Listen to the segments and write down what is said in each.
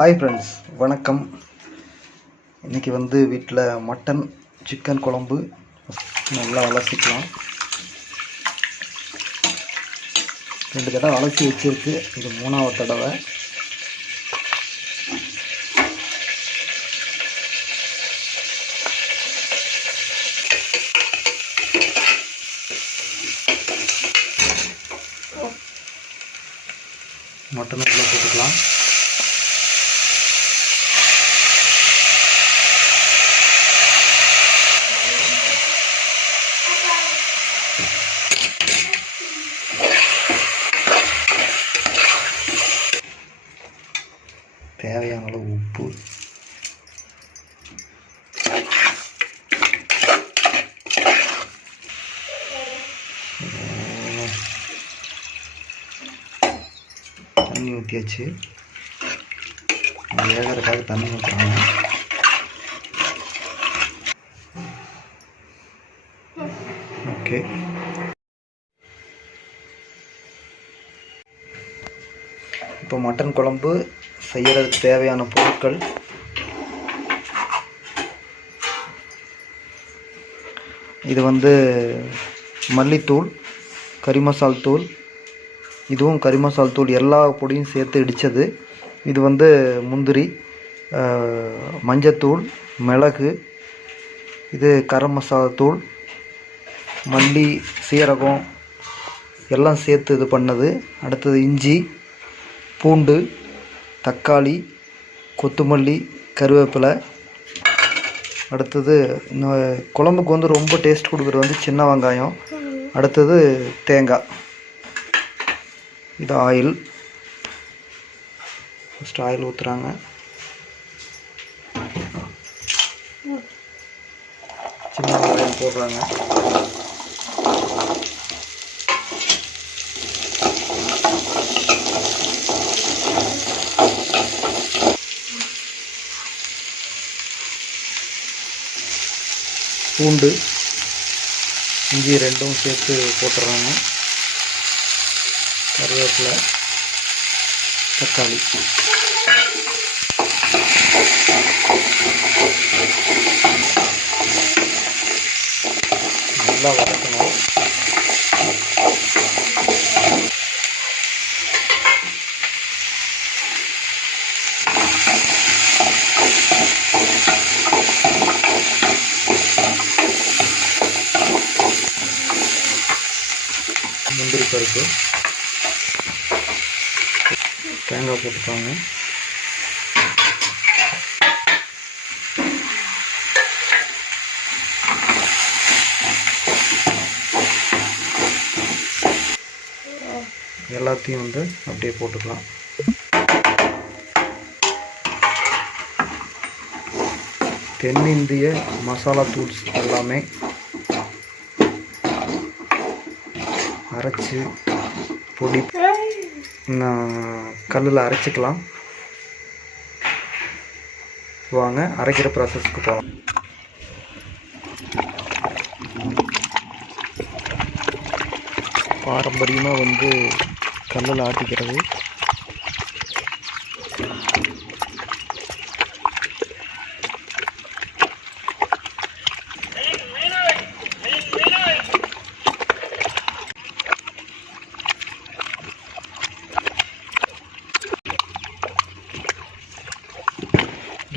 Hi friends, வணக்கம். இன்றைக்கி வீட்டில் மட்டன் சிக்கன் குழம்பு நல்லா அலசிக்கலாம். 2 தடவை அலசி வச்சுருக்கு, இது 3ஆவது தடவை. மட்டன் உள்ள போட்டுக்கலாம். தேவையான அளவு உப்பு, தண்ணி ஊற்றியாச்சு. வேகிறதுக்காக தண்ணி ஊற்றுறாங்க. ஓகே, இப்போ மட்டன் குழம்பு செய்யறதுக்கு தேவையான பொருட்கள்: இது மல்லித்தூள், கறி மசால் தூள், இதுவும் கறி மசால் தூள், எல்லா பொடியும் சேர்த்து இடித்தது. இது முந்திரி, மஞ்சத்தூள், மிளகு, இது கரம் மசாலா தூள், மல்லி, சீரகம் எல்லாம் சேர்த்து இது பண்ணது. அடுத்தது இஞ்சி, பூண்டு, தக்காளி, கொத்தமல்லி, கருவேப்பிலை. அடுத்தது குழம்புக்கு ரொம்ப டேஸ்ட் கொடுக்குறது சின்ன வெங்காயம். அடுத்தது தேங்காய். இது ஆயில். First oil ஊற்றுறாங்க. சின்ன வெங்காயம் போடுறாங்க. பூண்டு, இஞ்சி ரெண்டும் சேர்த்து போட்டுறாங்க. கருவேப்பிலை, தக்காளி. நல்லா வதக்கணும். முந்திரி பருப்பு, தேங்காய் போட்டுக்காங்க. எல்லாத்தையும் அப்படியே போட்டுக்கலாம். தென்னிந்திய மசாலா தூள்ஸ் எல்லாமே அரைச்சி பொடி கல்லில் அரைச்சிக்கலாம். வாங்க அரைக்கிற ப்ராசஸ்க்கு போகலாம். பாரம்பரியமாக கல்லில் ஆட்டிக்கிறது.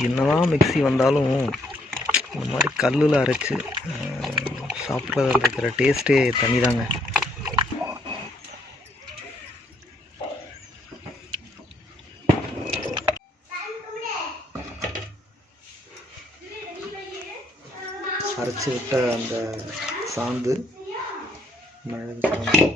என்னதான் மிக்ஸி வந்தாலும் இந்த மாதிரி கல்லில் அரைச்சி சாப்பிட்றதுல இருக்கிற டேஸ்ட்டே தனிதாங்க. அரைச்சி விட்ட அந்த சாந்து, மிளகு சாந்து,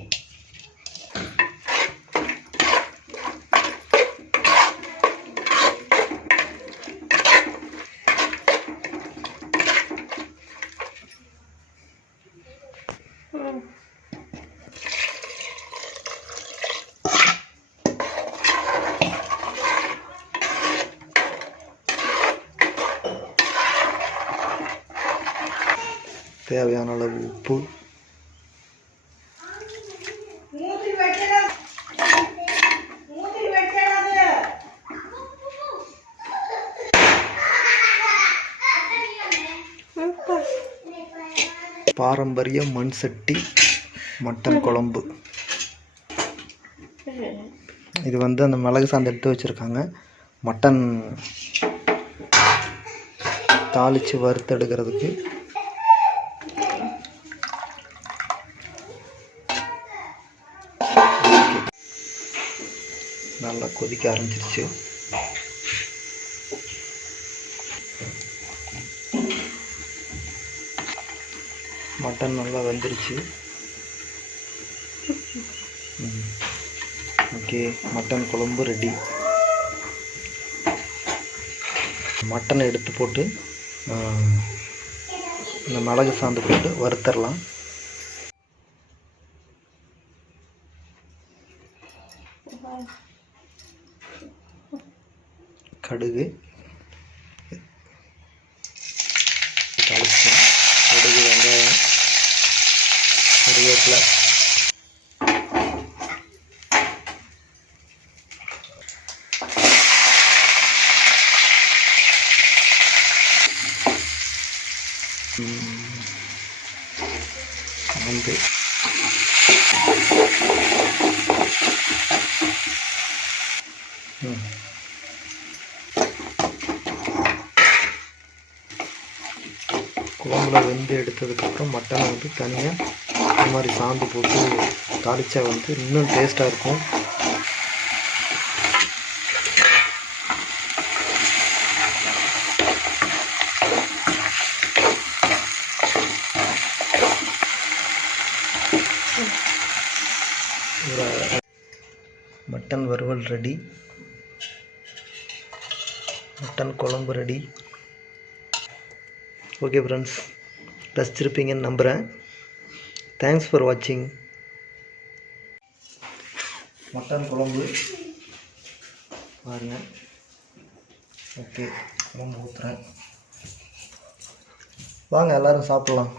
தேவையான அளவு உப்பு, பாரம்பரிய மண் சட்டி மட்டன் குழம்பு. இது வந்து அந்த மிளகு சாந்து எடுத்து வச்சுருக்காங்க. மட்டன் தாளித்து வறுத்தெடுக்கிறதுக்கு. நல்லா கொதிக்க ஆரம்பிச்சிருச்சு. மட்டன் நல்லா வெந்துருச்சு. ஓகே, மட்டன் குழம்பு ரெடி. மட்டனை எடுத்து போட்டு இந்த மிளகு சாந்து போட்டு வறுத்தரலாம். கடுகு தாளிச்சு, கடுகு, வெங்காயம், கருவேப்பிலை, வந்து குழம்புல வெந்து எடுத்ததுக்கப்புறம் மட்டனை வந்து தனியாக இந்த மாதிரி சாந்து போட்டு தாளிச்சா வந்து இன்னும் டேஸ்ட்டாக இருக்கும். மட்டன் வறுவல் ரெடி. மட்டன் குழம்பு ரெடி. ஓகே ஃப்ரெண்ட்ஸ், ரசிச்சிருப்பீங்கன்னு நம்புகிறேன். தேங்க்ஸ் ஃபார் வாட்சிங். மட்டன் குழம்பு பாருங்கள். ஓகே, குழம்பு ஊற்றுறேன். வாங்க எல்லோரும் சாப்பிட்லாம்.